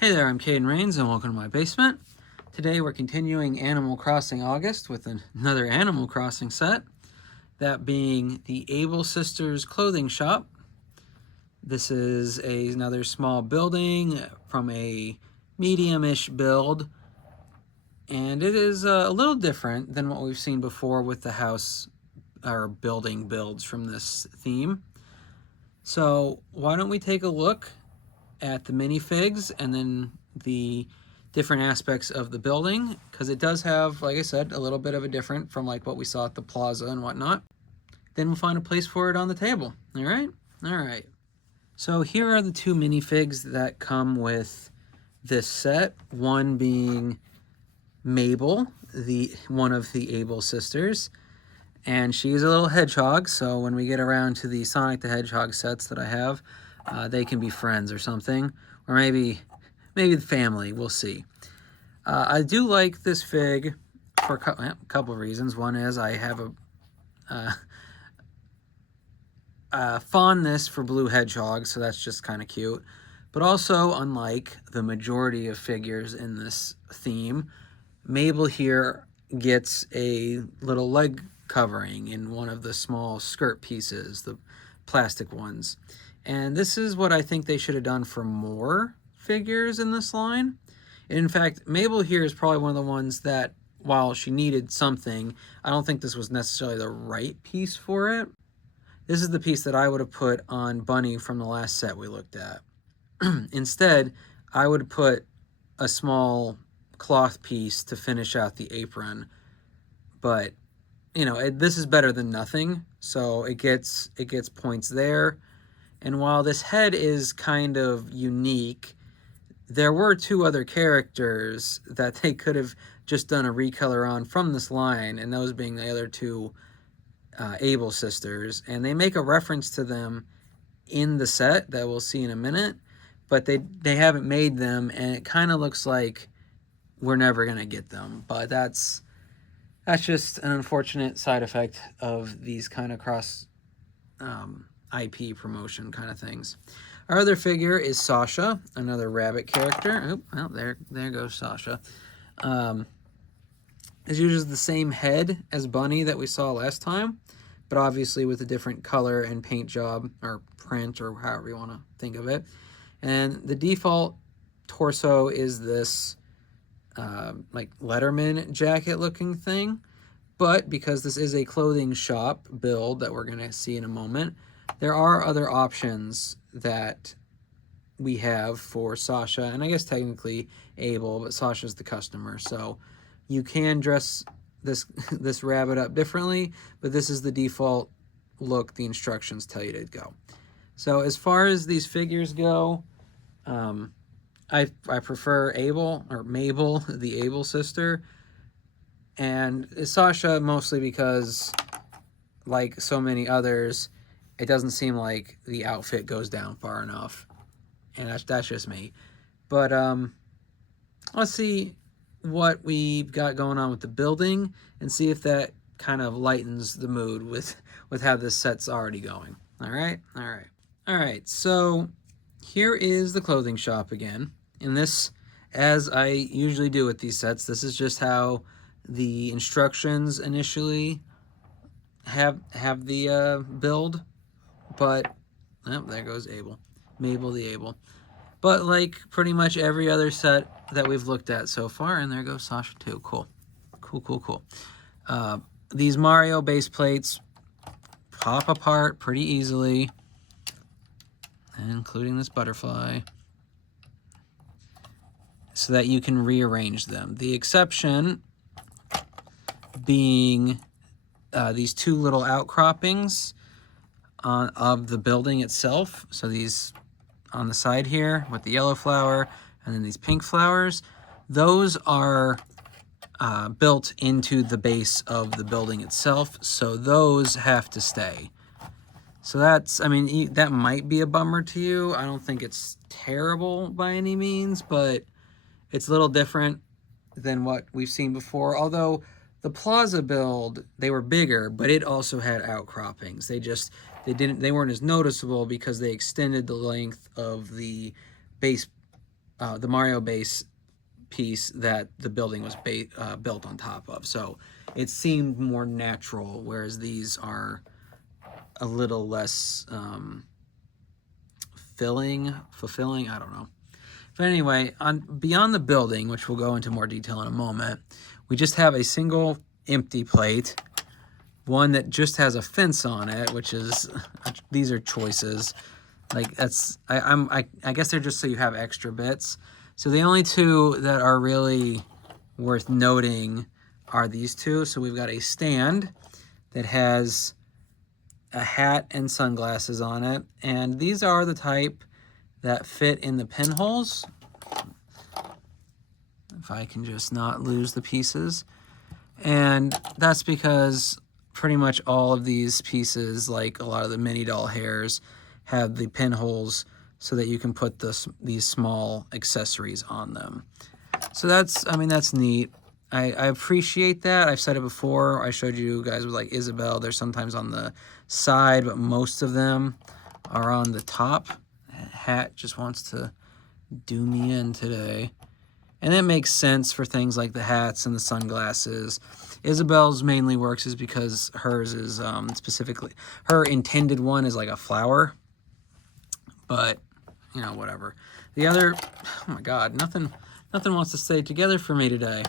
Hey there, I'm Caden Rains and welcome to my basement. Today we're continuing Animal Crossing August with another Animal Crossing set, that being the Able Sisters clothing shop. This is another small building from a medium-ish build, and it is a little different than what we've seen before with the house or building builds from this theme. So why don't we take a look at the minifigs and then the different aspects of the building, because it does have, like I said, a little bit of a different from like what we saw at the plaza and whatnot. Then we'll find a place for it on the table. All right. So here are the two minifigs that come with this set. One being Mabel, one of the Able sisters, and she's a little hedgehog. So when we get around to the Sonic the Hedgehog sets that I have, they can be friends or something, or maybe the family. We'll see. I do like this fig for a couple of reasons. One is I have a fondness for blue hedgehogs, so that's just kind of cute. But also, unlike the majority of figures in this theme, Mabel here gets a little leg covering in one of the small skirt pieces, the plastic ones. And this is what I think they should have done for more figures in this line. In fact, Mabel here is probably one of the ones that, while she needed something, I don't think this was necessarily the right piece for it. This is the piece that I would have put on Bunny from the last set we looked at. Instead, I would put a small cloth piece to finish out the apron. But, you know, this is better than nothing, so it gets points there. And while this head is kind of unique, there were two other characters that they could have just done a recolor on from this line, and those being the other two Able sisters. And they make a reference to them in the set that we'll see in a minute, but they haven't made them, and it kind of looks like we're never going to get them. But that's just an unfortunate side effect of these kind of cross IP promotion kind of things. Our other figure is Sasha, another rabbit character. Oh, well, there goes Sasha. It uses the same head as Bunny that we saw last time, but obviously with a different color and paint job, or print, or however you want to think of it. And the default torso is this like Letterman jacket looking thing, but because this is a clothing shop build that we're going to see in a moment, there are other options that we have for Sasha, and I guess technically Able, but Sasha's the customer, so you can dress this rabbit up differently, but this is the default look the instructions tell you to go. So as far as these figures go, I prefer Mabel, the Able sister, and Sasha mostly because, like so many others, it doesn't seem like the outfit goes down far enough, and that's just me. But let's see what we've got going on with the building and see if that kind of lightens the mood with how this set's already going. All right. So here is the clothing shop again. And this, as I usually do with these sets, this is just how the instructions initially have the build. But there goes Mabel the Able. But like pretty much every other set that we've looked at so far, and there goes Sasha too. Cool. These Mario base plates pop apart pretty easily, including this butterfly, so that you can rearrange them. The exception being these two little outcroppings of the building itself. So these on the side here with the yellow flower and then these pink flowers, those are built into the base of the building itself, so those have to stay. So that's, I mean, that might be a bummer to you. I don't think it's terrible by any means, but it's a little different than what we've seen before. Although the Plaza build, they were bigger, but it also had outcroppings. They weren't as noticeable because they extended the length of the base the Mario base piece that the building was built on top of. So it seemed more natural, whereas these are a little less fulfilling, I don't know. But anyway, beyond the building, which we'll go into more detail in a moment, we just have a single empty plate, one that just has a fence on it, which is, these are choices. Like that's, I guess they're just so you have extra bits. So the only two that are really worth noting are these two. So we've got a stand that has a hat and sunglasses on it, and these are the type that fit in the pinholes. If I can just not lose the pieces. And that's because pretty much all of these pieces, like a lot of the mini doll hairs, have the pinholes so that you can put these small accessories on them. So that's, I mean, that's neat. I appreciate that. I've said it before. I showed you guys with like Isabel. They're sometimes on the side, but most of them are on the top. That hat just wants to do me in today. And it makes sense for things like the hats and the sunglasses. Isabel's mainly works is because hers is specifically, her intended one is like a flower. But, you know, whatever. The other, oh my God, nothing wants to stay together for me today.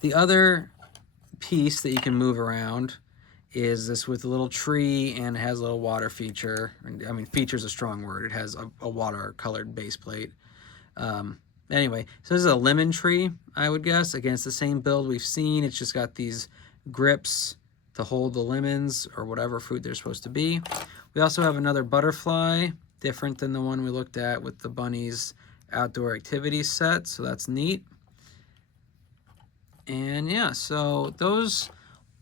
The other piece that you can move around is this with a little tree, and it has a little water feature. I mean, feature is a strong word. It has a water-colored base plate. Anyway, so this is a lemon tree, I would guess. Again, it's the same build we've seen. It's just got these grips to hold the lemons or whatever fruit they're supposed to be. We also have another butterfly, different than the one we looked at with the bunnies outdoor activities set, so that's neat. And yeah, so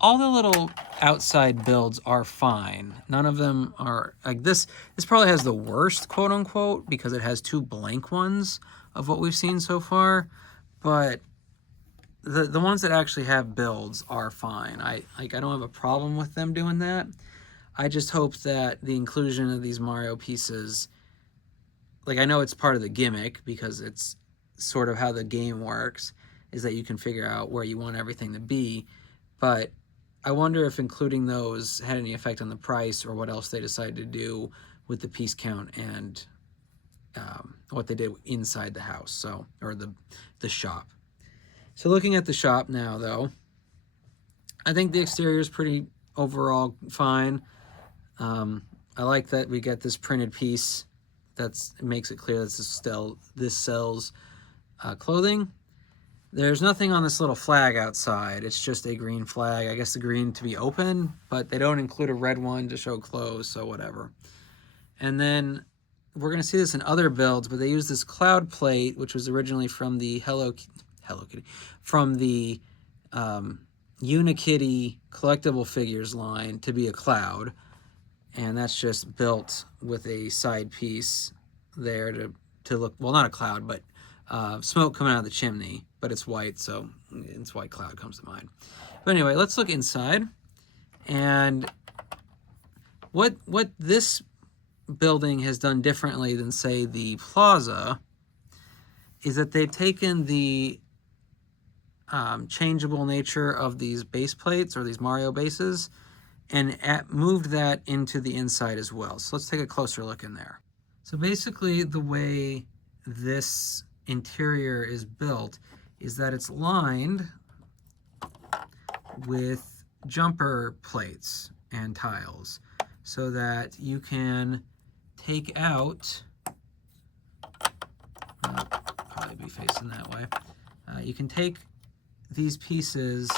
all the little outside builds are fine. None of them are, like this probably has the worst, quote unquote, because it has two blank ones of what we've seen so far. But the ones that actually have builds are fine. I don't have a problem with them doing that. I just hope that the inclusion of these Mario pieces, like I know it's part of the gimmick because it's sort of how the game works, is that you can figure out where you want everything to be. But I wonder if including those had any effect on the price or what else they decided to do with the piece count and what they did inside the house, so, or the shop. So looking at the shop now, though, I think the exterior is pretty overall fine. I like that we get this printed piece that makes it clear that this sells clothing. There's nothing on this little flag outside. It's just a green flag. I guess the green to be open, but they don't include a red one to show closed, so whatever. And then we're going to see this in other builds, but they use this cloud plate, which was originally from the Hello Kitty, from the Unikitty collectible figures line to be a cloud. And that's just built with a side piece there to look, well, not a cloud, but smoke coming out of the chimney, but it's white, so it's white cloud comes to mind. But anyway, let's look inside. And what this building has done differently than, say, the plaza is that they've taken the changeable nature of these base plates or these Mario bases and moved that into the inside as well. So let's take a closer look in there. So basically the way this interior is built is that it's lined with jumper plates and tiles so that you can take out, probably be facing that way, you can take these pieces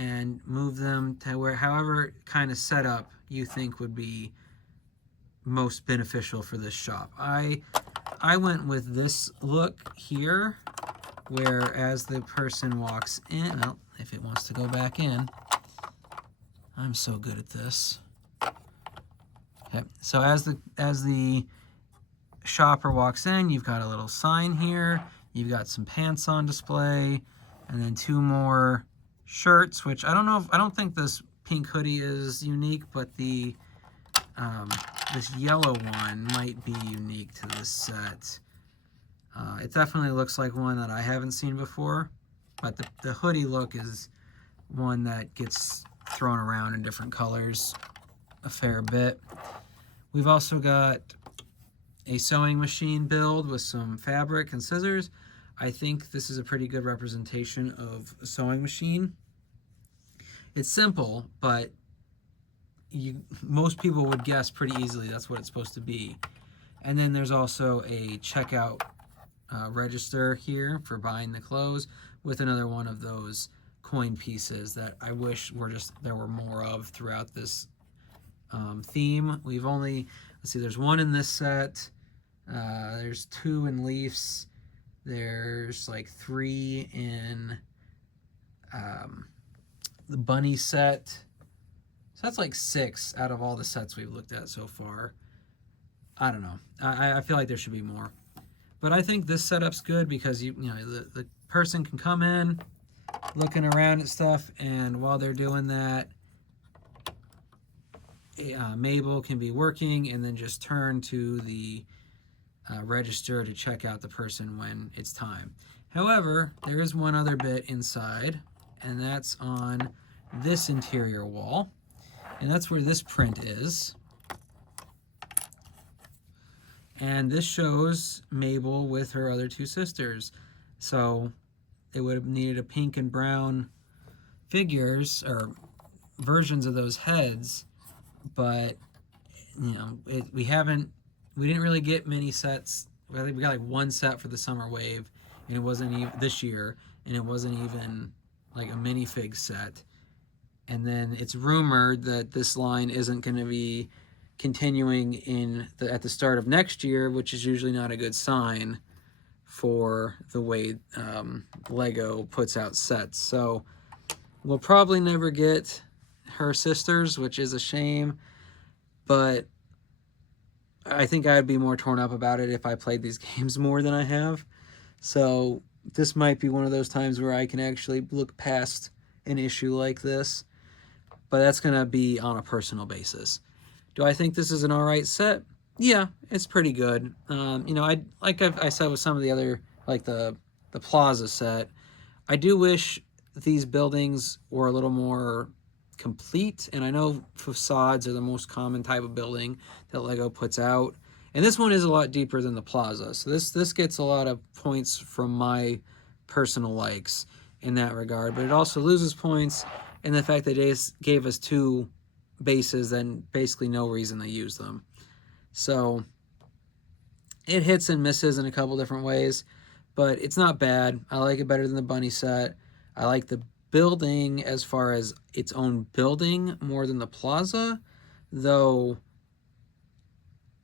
and move them to where, however kind of setup you think would be most beneficial for this shop. I went with this look here, where as the person walks in, well, if it wants to go back in, I'm so good at this. Okay, so as the shopper walks in, you've got a little sign here, you've got some pants on display, and then two more shirts, which I don't think this pink hoodie is unique, but the this yellow one might be unique to this set. It definitely looks like one that I haven't seen before, but the hoodie look is one that gets thrown around in different colors a fair bit. We've also got a sewing machine build with some fabric and scissors. I think this is a pretty good representation of a sewing machine. It's simple, but most people would guess pretty easily that's what it's supposed to be. And then there's also a checkout register here for buying the clothes with another one of those coin pieces that I wish there were more of throughout this theme. We've only, let's see, there's one in this set, there's 2 in Leafs, there's like 3 in the bunny set, so that's like 6 out of all the sets we've looked at so far. I don't know, I feel like there should be more, but I think this setup's good because you know the person can come in looking around at stuff, and while they're doing that, Mabel can be working and then just turn to the register to check out the person when it's time. However, there is one other bit inside, and that's on this interior wall, and that's where this print is. And this shows Mabel with her other 2 sisters. So it would have needed a pink and brown figures or versions of those heads, but you know, we didn't really get many sets. I think we got like 1 set for the summer wave, and it wasn't even this year, and it wasn't even like a minifig set. And then it's rumored that this line isn't going to be continuing at the start of next year, which is usually not a good sign for the way Lego puts out sets. So we'll probably never get her sisters, which is a shame, but I think I'd be more torn up about it if I played these games more than I have. So this might be one of those times where I can actually look past an issue like this, but that's going to be on a personal basis. Do I think this is an alright set? Yeah, it's pretty good. You know, I said with some of the other, like the Plaza set, I do wish these buildings were a little more complete, and I know facades are the most common type of building that Lego puts out, and this one is a lot deeper than the Plaza, so this gets a lot of points from my personal likes in that regard, but it also loses points in the fact that they gave us 2 bases and basically no reason to use them. So it hits and misses in a couple different ways, but it's not bad. I like it better than the bunny set. I like the building as far as its own building more than the Plaza, though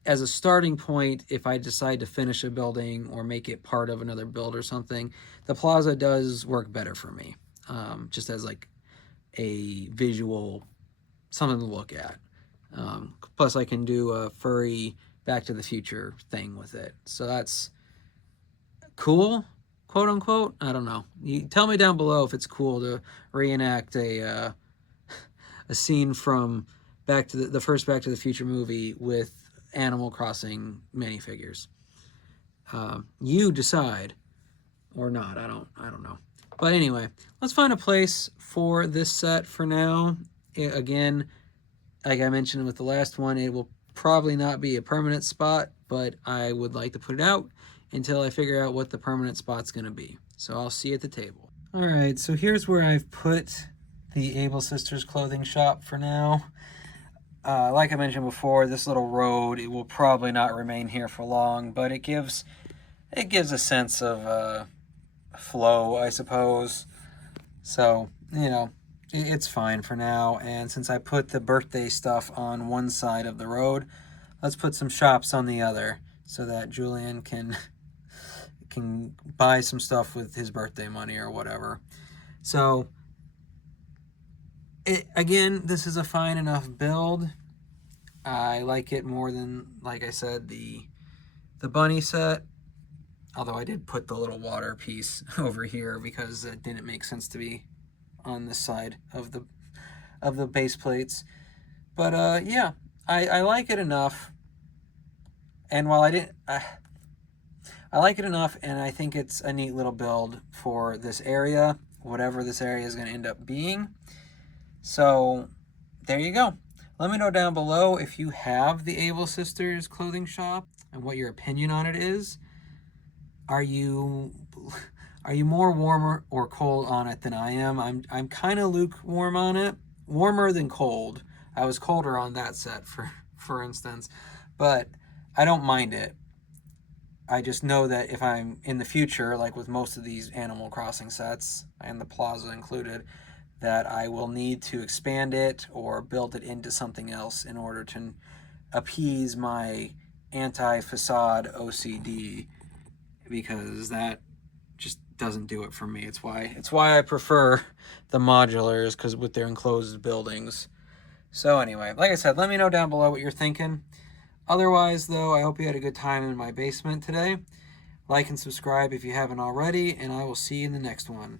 as a starting point, if I decide to finish a building or make it part of another build or something, the Plaza does work better for me, just as like a visual something to look at. Plus I can do a furry Back to the Future thing with it, so that's cool, quote unquote. I don't know, you tell me down below if it's cool to reenact a scene from the first Back to the Future movie with Animal Crossing minifigures. You decide, or not. I don't know. But anyway, let's find a place for this set for now. Again, like I mentioned with the last one, it will probably not be a permanent spot, but I would like to put it out until I figure out what the permanent spot's going to be. So I'll see you at the table. All right, so here's where I've put the Able Sisters clothing shop for now. Like I mentioned before, this little road, it will probably not remain here for long, but it gives a sense of flow, I suppose. So, you know, it's fine for now. And since I put the birthday stuff on one side of the road, let's put some shops on the other so that Julian can buy some stuff with his birthday money or whatever. So again, this is a fine enough build. I like it more than, like I said, the bunny set. Although I did put the little water piece over here because it didn't make sense to be on this side of the base plates. But yeah, I like it enough. And while I like it enough, and I think it's a neat little build for this area, whatever this area is going to end up being. So there you go. Let me know down below if you have the Able Sisters clothing shop and what your opinion on it is. Are you more warmer or cold on it than I am? I'm kind of lukewarm on it, warmer than cold. I was colder on that set for instance, but I don't mind it. I just know that if I'm in the future, like with most of these Animal Crossing sets, and the plaza included, that I will need to expand it or build it into something else in order to appease my anti-facade OCD, because that just doesn't do it for me. It's why I prefer the modulars, because with their enclosed buildings. So anyway, like I said, let me know down below what you're thinking. Otherwise, though, I hope you had a good time in my basement today. Like and subscribe if you haven't already, and I will see you in the next one.